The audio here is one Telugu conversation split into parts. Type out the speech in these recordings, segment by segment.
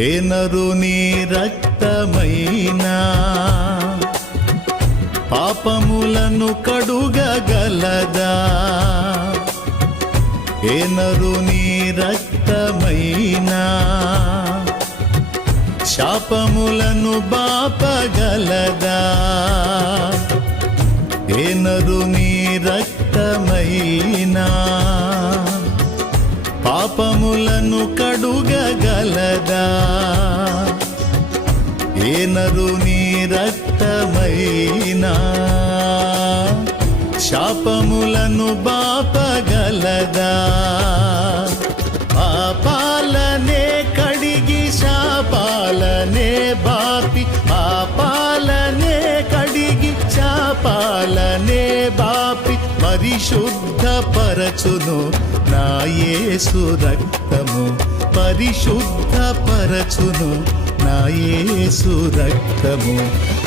ఏ నరుని రక్తమైనా? పాపములను కడుగగలదా? ఏ నరుని రక్తమైనా? శాపములను బాపగలదా? ఏ నరుని రక్తమైనా? పాపములను కడుగగలదా? ఏ నరుని రక్తమైనా? శాపములను బాపగలదా? పరిశుద్ధపరచును నాయేసు రక్తము. పరిశుద్ధపరచును నాయేసు రక్తము.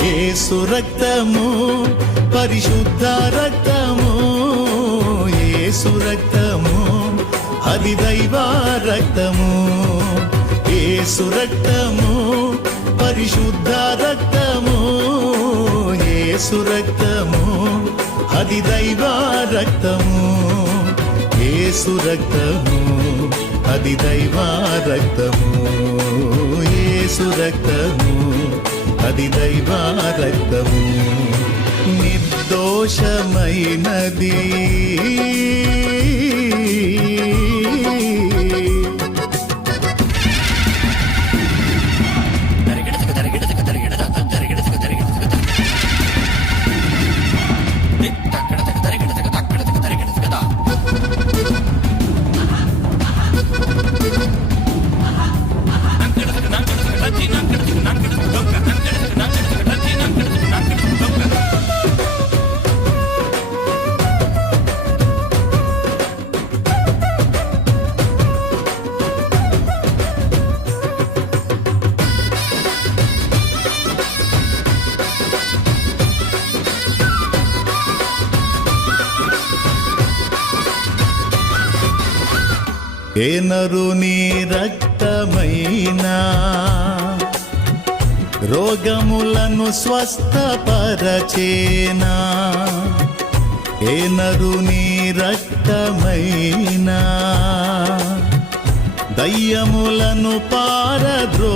ఏసు రక్తము పరిశుద్ధ రక్తము. ఏసు రక్తము అది దైవ రక్తము. ఏసు రక్తము పరిశుద్ధ రక్తము. ఏసు రక్తము అది దైవ రక్తము ఏసు రక్తము అది దైవ రక్తము ఏసు రక్తము అది దైవ రక్తము. నిర్దోషమైనది. ఏనరు నీ రక్తమైనా? రోగములను స్వస్థపరచేనా? ఏనరు నీ రక్తమైనా? దయ్యములను పారద్రోలేనా?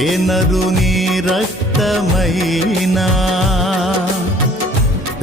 ఏనరు నీ రక్తమైనా?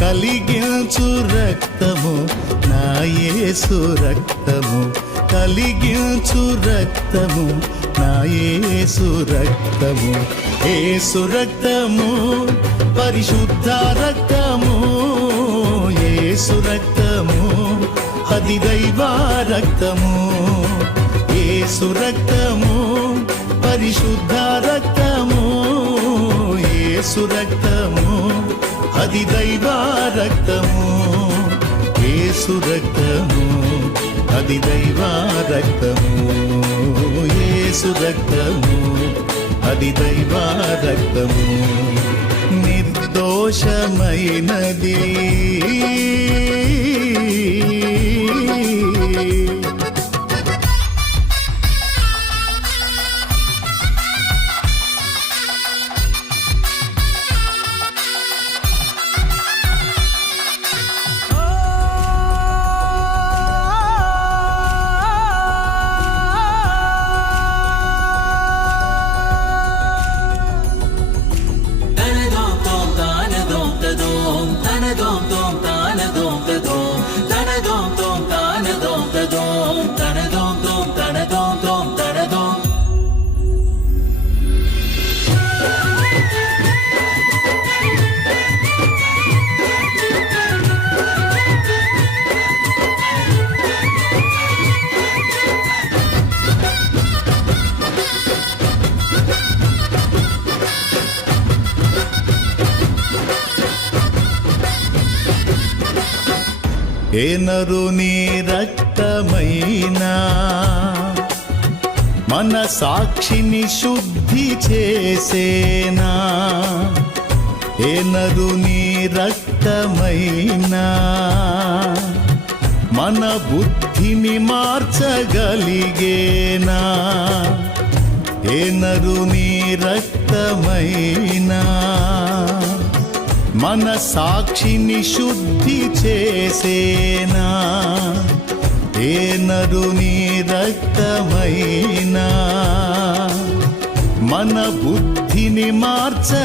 కలిగించు రక్తము నాయేసు రక్తము. కలిగించు రక్తము నాయేసు రక్తము. యేసు రక్తము పరిశుద్ధ రక్తము. యేసు రక్తము అది దైవ రక్తము. యేసు రక్తము పరిశుద్ధ రక్తము. యేసు రక్తము అది దైవ రక్తము ఏసు రక్తము. అది దైవ రక్తము ఏసు రక్తము. అది దైవ రక్తము. నిర్దోషమైనది. ఏనరు నీ రక్తమైనా? మన సాక్షిని శుద్ధి చేసేనా? ఏనరు నీ రక్తమైనా? మన బుద్ధిని మార్చగలిగేనా? ఏనరు నీ రక్తమైనా? మన సాక్షిని శుద్ధి చేసేనా? ఏ నరుని రక్తమైనా? మన బుద్ధిని మార్చగలిగేనా?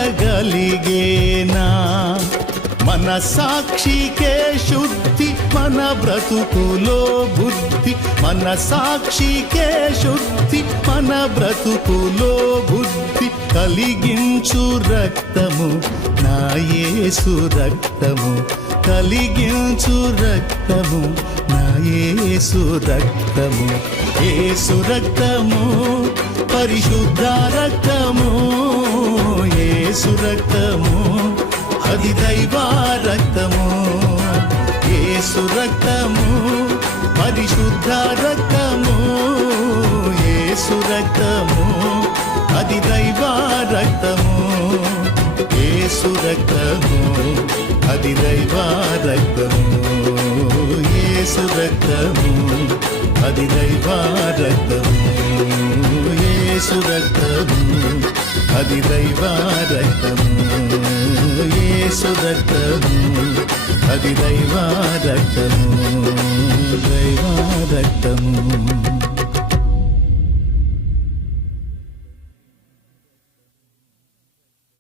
మన సాక్షికే శుద్ధి మన బ్రతుకులో బుద్ధి. మన సాక్షికే శుద్ధి మన బ్రతుకులో బుద్ధి. కలిగించు రక్తము నాయేసు రక్తము. కలిగించు రక్తము నాయేసు రక్తము. ఏసు రక్తము పరిశుద్ధ రక్తము. ఏసు రక్తము. అది దైవ రక్తము ఏసు రక్తము పరిశుద్ధ రక్తము ఏసు రక్తము అది దైవ రక్తము ఏసు రక్తము అది దైవ రక్తము ఏసు రక్తము అది దైవ రక్తము ఏసు రక్తము అది దైవ రక్తము. యేసు రక్తము అది దైవ రక్తము దైవ రక్తము